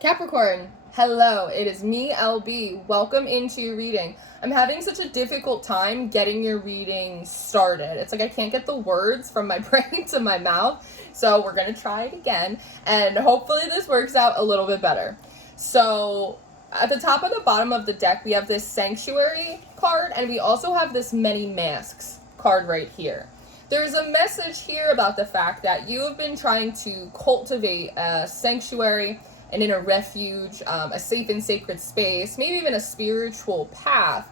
Capricorn, hello, it is me, LB. Welcome into your reading. I'm having such a difficult time getting your reading started. It's like I can't get the words from my brain to my mouth, so we're going to try it again, and hopefully this works out a little bit better. So, at the top and the bottom of the deck, we have this Sanctuary card, and we also have this Many Masks card right here. There's a message here about the fact that you have been trying to cultivate a sanctuary, an inner refuge, a safe and sacred space, maybe even a spiritual path.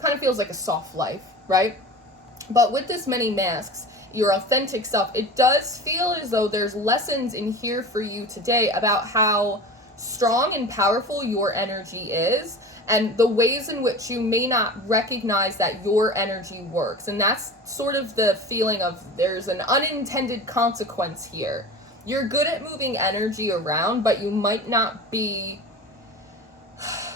Kind of feels like a soft life, right? But with this Many Masks, your authentic self, it does feel as though there's lessons in here for you today about how strong and powerful your energy is and the ways in which you may not recognize that your energy works. And that's sort of the feeling of there's an unintended consequence here. You're good at moving energy around, but you might not be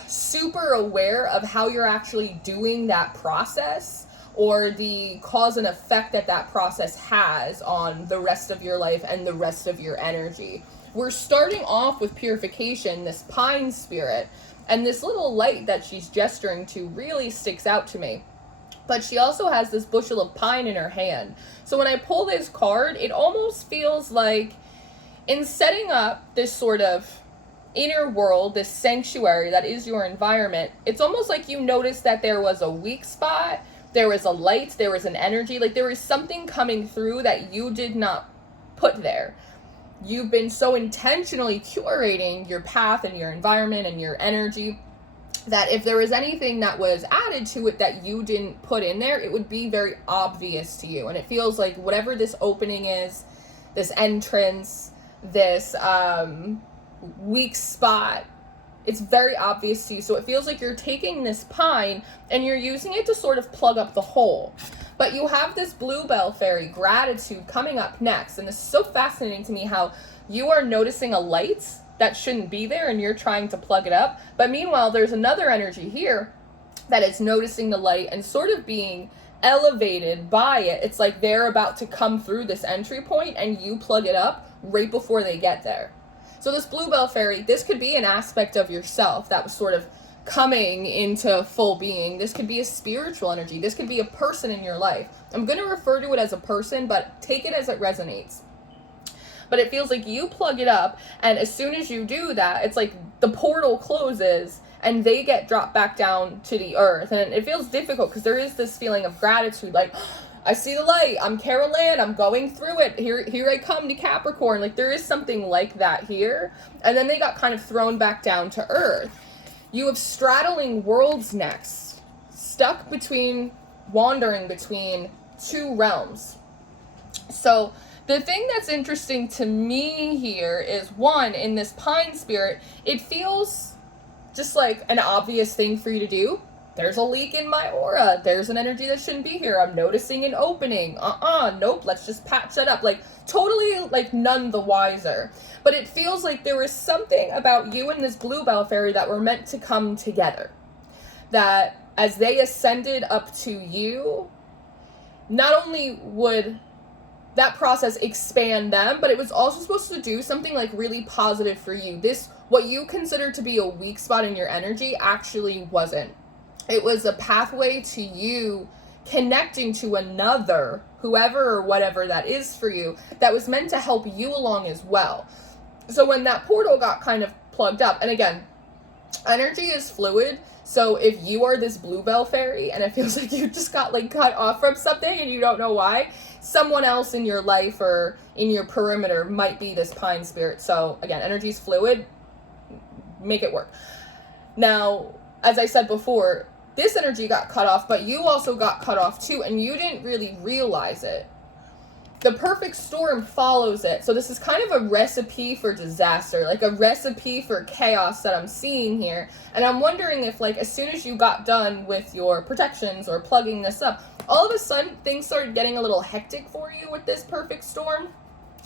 super aware of how you're actually doing that process or the cause and effect that that process has on the rest of your life and the rest of your energy. We're starting off with purification, this pine spirit, and this little light that she's gesturing to really sticks out to me. But she also has this bushel of pine in her hand. So when I pull this card, it almost feels like in setting up this sort of inner world, this sanctuary that is your environment, it's almost like you noticed that there was a weak spot, there was a light, there was an energy, like there was something coming through that you did not put there. You've been so intentionally curating your path and your environment and your energy that if there was anything that was added to it that you didn't put in there, it would be very obvious to you. And it feels like whatever this opening is, this entrance, this weak spot, it's very obvious to you. So it feels like you're taking this pine and you're using it to sort of plug up the hole. But you have this bluebell fairy, Gratitude, coming up next. And this is so fascinating to me how you are noticing a light that shouldn't be there and you're trying to plug it up. But meanwhile, there's another energy here that is noticing the light and sort of being elevated by it. It's like they're about to come through this entry point and you plug it up right before they get there. So this bluebell fairy, this could be an aspect of yourself that was sort of coming into full being. This could be a spiritual energy. This could be a person in your life. I'm going to refer to it as a person, but take it as it resonates. But it feels like you plug it up, and as soon as you do that, it's like the portal closes and they get dropped back down to the earth. And it feels difficult because there is this feeling of gratitude, like, I see the light, I'm Carol Ann, I'm going through it, here I come to Capricorn. Like there is something like that here. And then they got kind of thrown back down to earth. You have straddling worlds next, stuck between, wandering between two realms. So the thing that's interesting to me here is, one, in this pine spirit, it feels just like an obvious thing for you to do. There's a leak in my aura. There's an energy that shouldn't be here. I'm noticing an opening. Nope, let's just patch that up. Like, totally, like, none the wiser. But it feels like there was something about you and this bluebell fairy that were meant to come together. That as they ascended up to you, not only would that process expand them, but it was also supposed to do something like really positive for you. This, what you consider to be a weak spot in your energy, actually wasn't. It was a pathway to you connecting to another, whoever or whatever that is for you, that was meant to help you along as well. So when that portal got kind of plugged up, and again, energy is fluid, so if you are this bluebell fairy and it feels like you just got like cut off from something and you don't know why, someone else in your life or in your perimeter might be this pine spirit. So again, energy is fluid, make it work. Now, as I said before, this energy got cut off, but you also got cut off too, and you didn't really realize it. The perfect storm follows it. So this is kind of a recipe for disaster, like a recipe for chaos that I'm seeing here. And I'm wondering if, like, as soon as you got done with your protections or plugging this up, all of a sudden things started getting a little hectic for you with this perfect storm.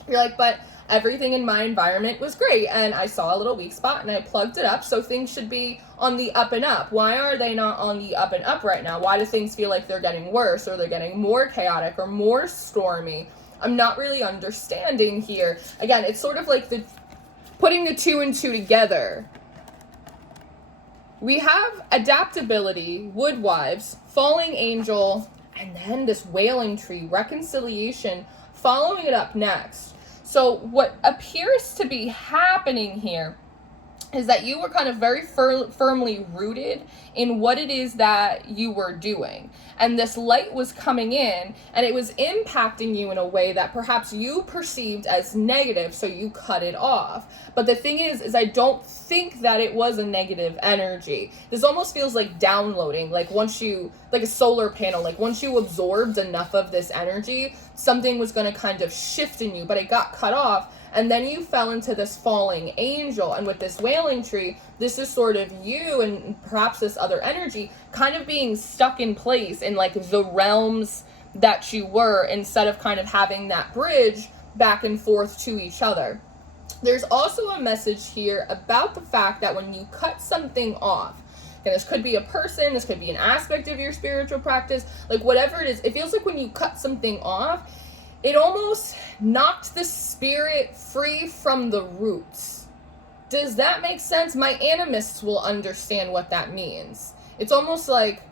You're like, but everything in my environment was great, and I saw a little weak spot and I plugged it up, so things should be on the up and up. Why are they not on the up and up right now? Why do things feel like they're getting worse, or they're getting more chaotic or more stormy? I'm not really understanding here. Again, it's sort of like the putting the 2 and 2 together, we have adaptability, woodwives, falling angel, and then this wailing tree, reconciliation, following it up next. So what appears to be happening here is that you were kind of very firmly rooted in what it is that you were doing. And this light was coming in and it was impacting you in a way that perhaps you perceived as negative, so you cut it off. But the thing is I don't think that it was a negative energy. This almost feels like downloading, like once you, like a solar panel, like once you absorbed enough of this energy, something was going to kind of shift in you, but it got cut off. And then you fell into this falling angel. And with this wailing tree, this is sort of you and perhaps this other energy kind of being stuck in place in like the realms that you were, instead of kind of having that bridge back and forth to each other. There's also a message here about the fact that when you cut something off, and this could be a person, this could be an aspect of your spiritual practice, like whatever it is, it feels like when you cut something off, it almost knocked the spirit free from the roots. Does that make sense? My animists will understand what that means. It's almost like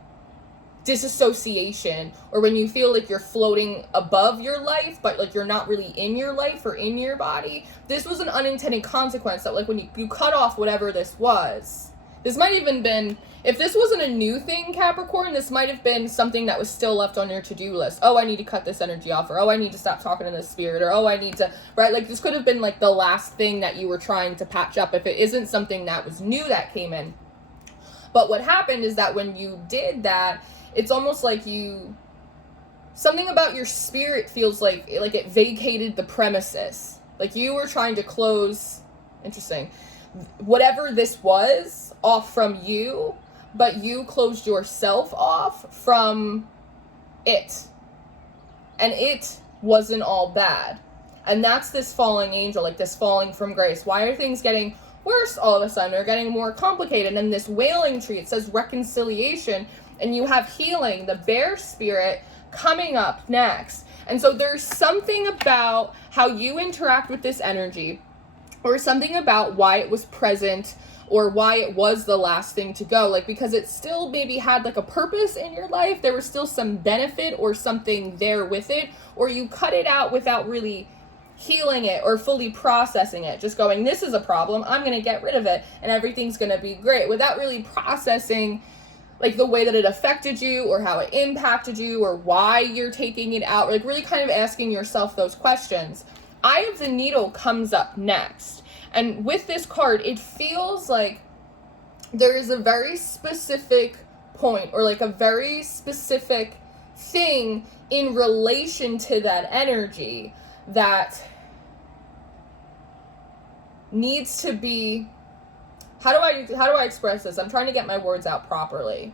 disassociation, or when you feel like you're floating above your life, but like you're not really in your life or in your body. This was an unintended consequence that like when you cut off whatever this was. This might even been, if this wasn't a new thing, Capricorn, this might have been something that was still left on your to-do list. Oh, I need to cut this energy off, or oh, I need to stop talking to this spirit, or oh, I need to, right? Like this could have been like the last thing that you were trying to patch up if it isn't something that was new that came in. But what happened is that when you did that, it's almost like something about your spirit feels like it vacated the premises. Like you were trying to close, interesting, whatever this was off from you, but you closed yourself off from it. And it wasn't all bad. And that's this falling angel, like this falling from grace. Why are things getting worse all of a sudden? They're getting more complicated. And this wailing tree, it says reconciliation, and you have healing, the bear spirit coming up next. And so there's something about how you interact with this energy, or something about why it was present, or why it was the last thing to go. Like, because it still maybe had like a purpose in your life, there was still some benefit or something there with it, or you cut it out without really healing it or fully processing it, just going, this is a problem, I'm going to get rid of it and everything's going to be great, without really processing like the way that it affected you, or how it impacted you, or why you're taking it out, like really kind of asking yourself those questions. Eye of the Needle comes up next. And with this card, it feels like there is a very specific point, or like a very specific thing in relation to that energy that needs to be, how do I express this? I'm trying to get my words out properly.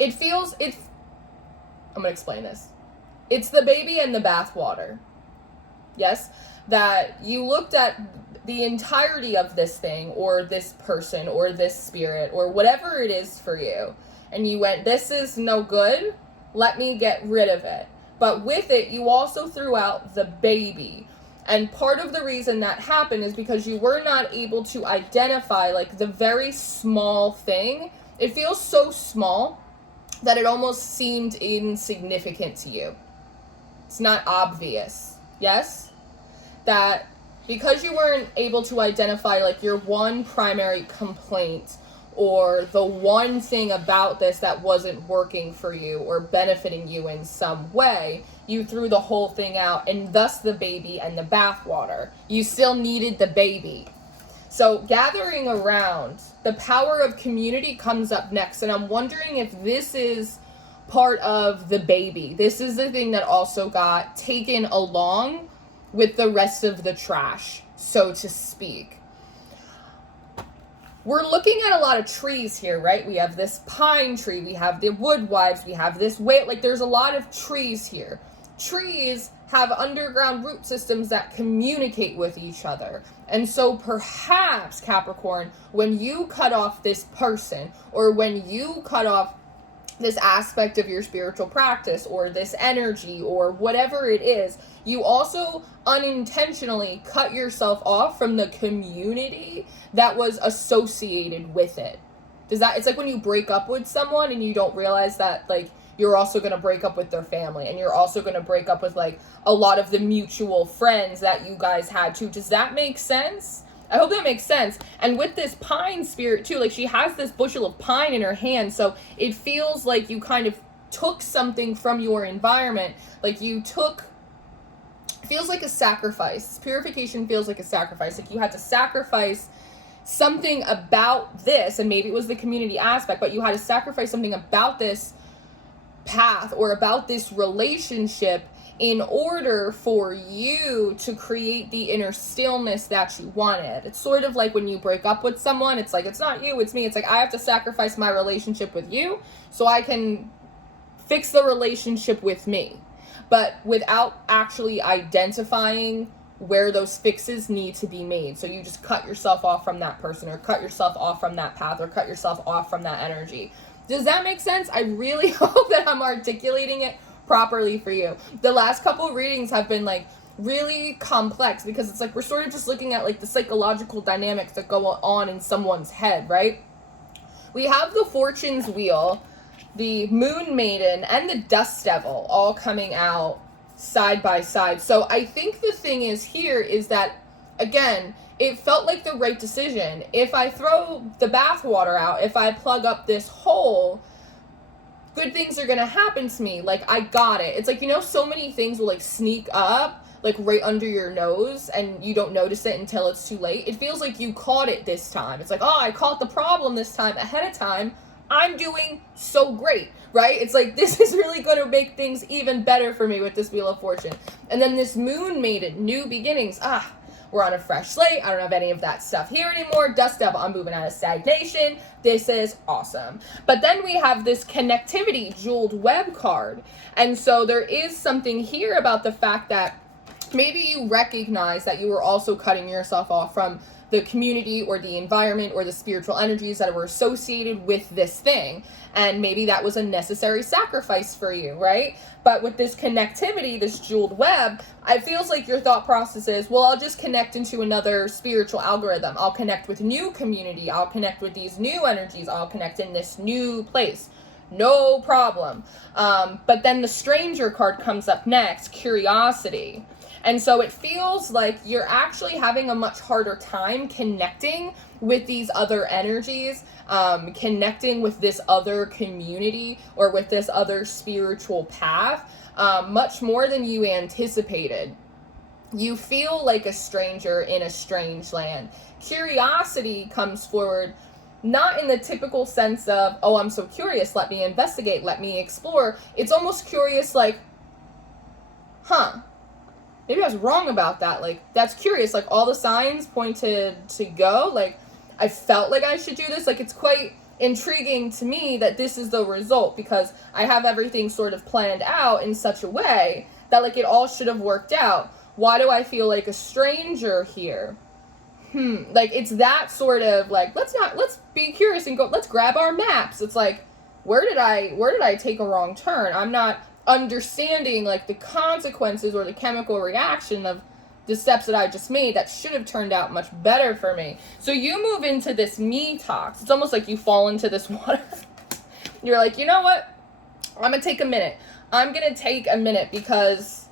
I'm going to explain this. It's the baby and the bathwater. Yes? That you looked at the entirety of this thing, or this person, or this spirit, or whatever it is for you, and you went, this is no good, let me get rid of it. But with it, you also threw out the baby. And part of the reason that happened is because you were not able to identify like the very small thing. It feels so small that it almost seemed insignificant to you. It's not obvious. Yes? That because you weren't able to identify like your one primary complaint, or the one thing about this that wasn't working for you or benefiting you in some way, you threw the whole thing out, and thus the baby and the bathwater. You still needed the baby. So gathering around, the power of community comes up next, and I'm wondering if this is part of the baby. This is the thing that also got taken along with the rest of the trash, so to speak. We're looking at a lot of trees here, right? We have this pine tree, we have the woodwives, we have this like there's a lot of trees here. Trees have underground root systems that communicate with each other. And so perhaps, Capricorn, when you cut off this person, or when you cut off this aspect of your spiritual practice or this energy or whatever it is, you also unintentionally cut yourself off from the community that was associated with it. It's like when you break up with someone and you don't realize that, like, you're also going to break up with their family, and you're also going to break up with, like, a lot of the mutual friends that you guys had too. Does that make sense? I hope that makes sense. And with this pine spirit too, like, she has this bushel of pine in her hand, so it feels like you kind of took something from your environment. Like, feels like a sacrifice. Purification feels like a sacrifice. Like, you had to sacrifice something about this, and maybe it was the community aspect, but you had to sacrifice something about this path or about this relationship in order for you to create the inner stillness that you wanted. It's sort of like when you break up with someone, it's like, it's not you, it's me. It's like, I have to sacrifice my relationship with you so I can fix the relationship with me. But without actually identifying where those fixes need to be made. So you just cut yourself off from that person, or cut yourself off from that path, or cut yourself off from that energy. Does that make sense? I really hope that I'm articulating it properly for you. The last couple readings have been, like, really complex, because it's like we're sort of just looking at, like, the psychological dynamics that go on in someone's head, right? We have the Fortune's Wheel, the Moon Maiden, and the Dust Devil all coming out side by side. So I think the thing is here is that, again, it felt like the right decision. If I throw the bathwater out, if I plug up this hole, good things are going to happen to me. Like, I got it. It's like, you know, so many things will, like, sneak up, like, right under your nose, and you don't notice it until it's too late. It feels like you caught it this time. It's like, oh, I caught the problem this time ahead of time. I'm doing so great, right? It's like, this is really going to make things even better for me with this Wheel of Fortune. And then this Moon Maiden, new beginnings. We're on a fresh slate. I don't have any of that stuff here anymore. Dust Devil, I'm moving out of stagnation. This is awesome. But then we have this connectivity jeweled web card. And so there is something here about the fact that maybe you recognize that you were also cutting yourself off from the community or the environment or the spiritual energies that were associated with this thing. And maybe that was a necessary sacrifice for you, right? But with this connectivity, this jeweled web, it feels like your thought process is, well, I'll just connect into another spiritual algorithm. I'll connect with new community. I'll connect with these new energies. I'll connect in this new place. No problem. But then the Stranger card comes up next, Curiosity. And so it feels like you're actually having a much harder time connecting with these other energies, connecting with this other community or with this other spiritual path, much more than you anticipated. You feel like a stranger in a strange land. Curiosity comes forward not in the typical sense of, oh, I'm so curious, let me investigate, let me explore. It's almost curious like, maybe I was wrong about that. Like, that's curious. Like, all the signs pointed to go. Like, I felt like I should do this. Like, it's quite intriguing to me that this is the result, because I have everything sort of planned out in such a way that, like, it all should have worked out. Why do I feel like a stranger here? Like, it's that sort of, like, let's be curious and go, let's grab our maps. It's like, where did I take a wrong turn? I'm not understanding, like, the consequences or the chemical reaction of the steps that I just made that should have turned out much better for me. So you move into this me talks. It's almost like you fall into this water. You're like, you know what? I'm going to take a minute. I'm going to take a minute because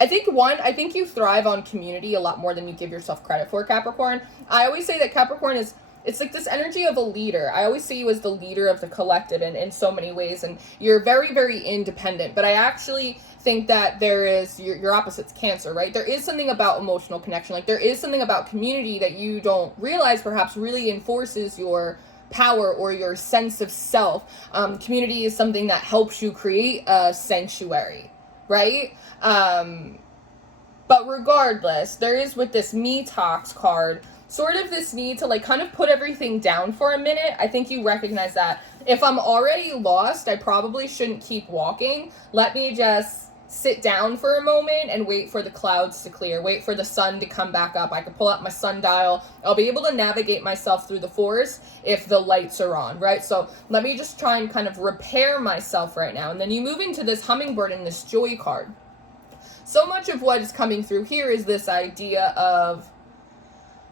I think you thrive on community a lot more than you give yourself credit for, Capricorn. I always say that Capricorn it's like this energy of a leader. I always see you as the leader of the collective in so many ways, and you're very, very independent. But I actually think that there is, your opposite's Cancer, right? There is something about emotional connection. Like, there is something about community that you don't realize perhaps really enforces your power or your sense of self. Community is something that helps you create a sanctuary, right? But regardless, there is, with this Me Talks card, sort of this need to, like, kind of put everything down for a minute. I think you recognize that. If I'm already lost, I probably shouldn't keep walking. Let me just sit down for a moment and wait for the clouds to clear, wait for the sun to come back up. I can pull out my sundial. I'll be able to navigate myself through the forest if the lights are on, right? So let me just try and kind of repair myself right now. And then you move into this hummingbird and this joy card. So much of what is coming through here is this idea of,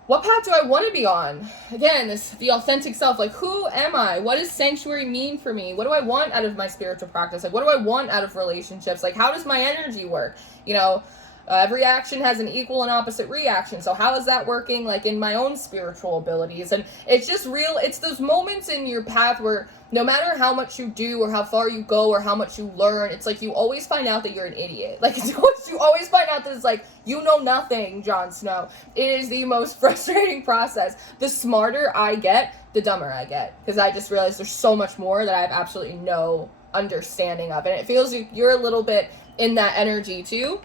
what path do I want to be on? Again, this the authentic self. Like, who am I? What does sanctuary mean for me? What do I want out of my spiritual practice? Like, what do I want out of relationships? Like, how does my energy work? You know, every action has an equal and opposite reaction. So how is that working, like, in my own spiritual abilities? And it's just real. It's those moments in your path where no matter how much you do or how far you go or how much you learn, it's like you always find out that you're an idiot. Like, you always find out that it's like, you know nothing, Jon Snow. It is the most frustrating process. The smarter I get, the dumber I get. Because I just realized there's so much more that I have absolutely no understanding of. And it feels like you're a little bit in that energy too.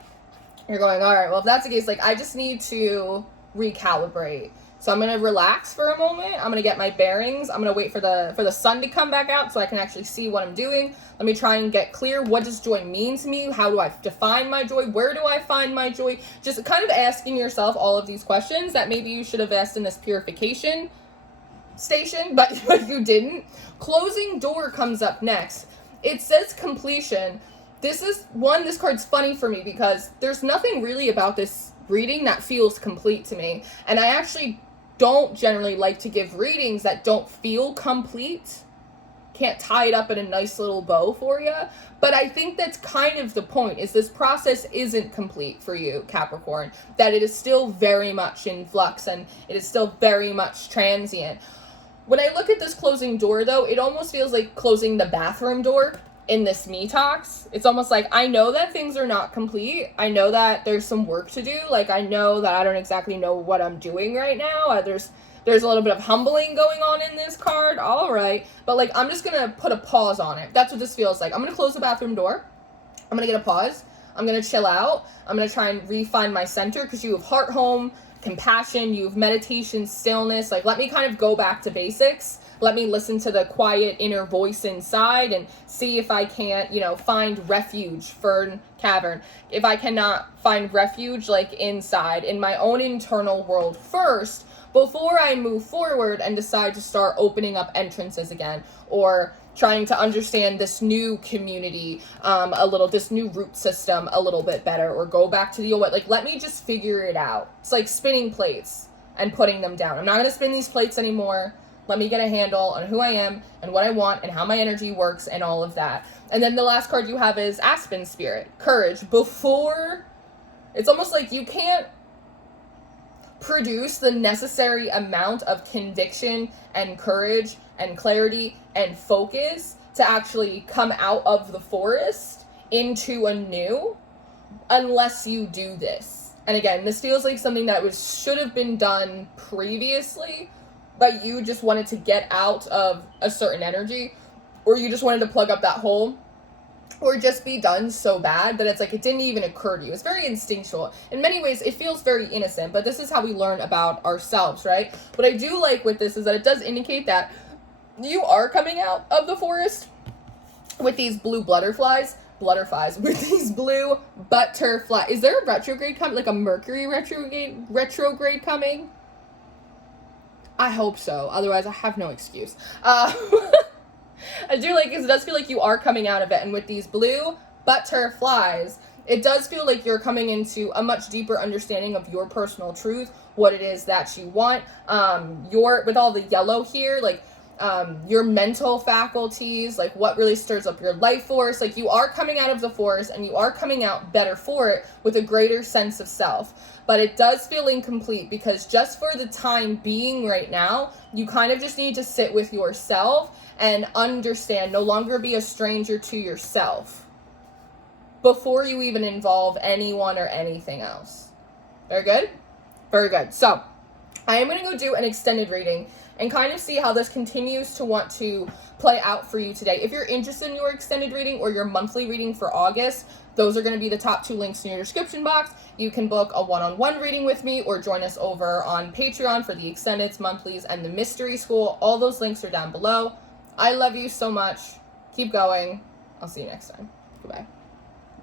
You're going, all right, well, if that's the case, like, I just need to recalibrate. So I'm going to relax for a moment. I'm going to get my bearings. I'm going to wait for the sun to come back out so I can actually see what I'm doing. Let me try and get clear. What does joy mean to me? How do I define my joy? Where do I find my joy? Just kind of asking yourself all of these questions that maybe you should have asked in this purification station, but you didn't. Closing door comes up next. It says completion. This card's funny for me because there's nothing really about this reading that feels complete to me. And I actually don't generally like to give readings that don't feel complete. Can't tie it up in a nice little bow for you. But I think that's kind of the point, is this process isn't complete for you, Capricorn. That it is still very much in flux and it is still very much transient. When I look at this closing door, though, it almost feels like closing the bathroom door in this me talks. It's almost like, I know that things are not complete. I know that there's some work to do. Like, I know that I don't exactly know what I'm doing right now. There's a little bit of humbling going on in this card. All right. But, like, I'm just going to put a pause on it. That's what this feels like. I'm going to close the bathroom door. I'm going to get a pause. I'm going to chill out. I'm going to try and refine my center because you have heart home, compassion, you have meditation, stillness. Like, let me kind of go back to basics. Let me listen to the quiet inner voice inside and see if I can't, find refuge, Fern Cavern. If I cannot find refuge, like, inside, in my own internal world first, before I move forward and decide to start opening up entrances again, or trying to understand this new community this new root system a little bit better, or go back to the old, like, let me just figure it out. It's like spinning plates and putting them down. I'm not going to spin these plates anymore. Let me get a handle on who I am and what I want and how my energy works and all of that. And then the last card you have is Aspen Spirit, courage. It's almost like you can't produce the necessary amount of conviction and courage and clarity and focus to actually come out of the forest into a new, unless you do this. And again, this feels like something that should have been done previously, but you just wanted to get out of a certain energy, or you just wanted to plug up that hole, or just be done so bad that it's like it didn't even occur to you. It's very instinctual. In many ways, it feels very innocent, but this is how we learn about ourselves, right? What I do like with this is that it does indicate that you are coming out of the forest with these blue butterflies, with these blue butterflies. Is there a retrograde coming, like a Mercury retrograde coming? I hope so. Otherwise, I have no excuse. I do like this. It does feel like you are coming out of it. And with these blue butterflies, it does feel like you're coming into a much deeper understanding of your personal truth, what it is that you want. With all the yellow here, like, your mental faculties, like what really stirs up your life force. Like, you are coming out of the forest and you are coming out better for it with a greater sense of self. But it does feel incomplete because just for the time being right now, you kind of just need to sit with yourself and understand, no longer be a stranger to yourself before you even involve anyone or anything else. Very good? Very good. So I am going to go do an extended reading and kind of see how this continues to want to play out for you today. If you're interested in your extended reading or your monthly reading for August, those are going to be the top 2 links in your description box. You can book a one-on-one reading with me or join us over on Patreon for the extendeds, monthlies, and the mystery school. All those links are down below. I love you so much. Keep going. I'll see you next time. Goodbye.